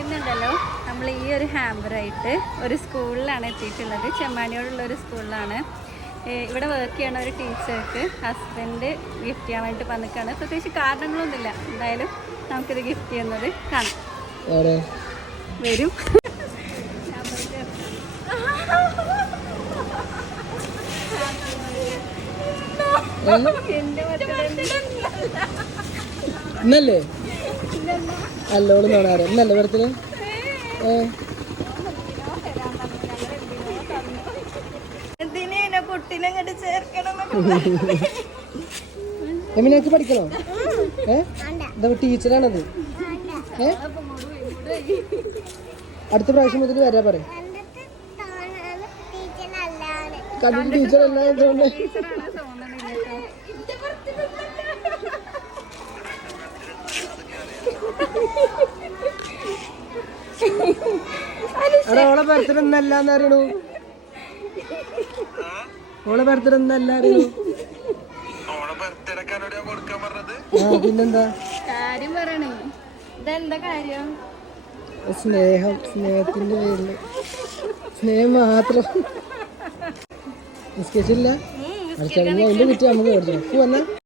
ഇന്നുണ്ടല്ലോ നമ്മൾ ഈ ഒരു ഹാമ്പറായിട്ട് ഒരു സ്കൂളിലാണ് എത്തിയിട്ടുള്ളത്. ചെമ്മാനിയോടുള്ള ഒരു സ്കൂളിലാണ്. ഇവിടെ വർക്ക് ചെയ്യണ ഒരു ടീച്ചർക്ക് ഹസ്ബൻഡ് ഗിഫ്റ്റ് ചെയ്യാൻ വേണ്ടി വന്നിക്കാണ്. പ്രത്യേകിച്ച് കാരണങ്ങളൊന്നുമില്ല. എന്തായാലും നമുക്കിത് ഗിഫ്റ്റ് ചെയ്യുന്നത് കാണാം. വരും. ഇന്നല്ലേ അല്ലോള് നോടാറ് ഇന്നല്ലേ ബർത്ത്ഡേ. എമിനക്ക് പഠിക്കണോ? എന്താ ടീച്ചറാണത്? അടുത്ത പ്രാവശ്യം മുതൽ വരാ പറയും. കണ്ടിട്ട് ടീച്ചർ അല്ല എന്തുകൊണ്ട്? ഓളെ ബർത്ത്ഡേ ഒന്നല്ലാന്ന് അറിയണു. ഓളെ ബർത്ത്ഡേ ഒന്നല്ല അറിയണു. പിന്നെന്താ കാര്യം പറയണേ? ഇതെന്താ കാര്യം? സ്നേഹത്തിന്റെ പേരില് സ്നേഹം മാത്രം. നിസ്കരിച്ചില്ല അതിന്റെ കുറ്റി നമുക്ക് മേടിച്ചു വന്നാ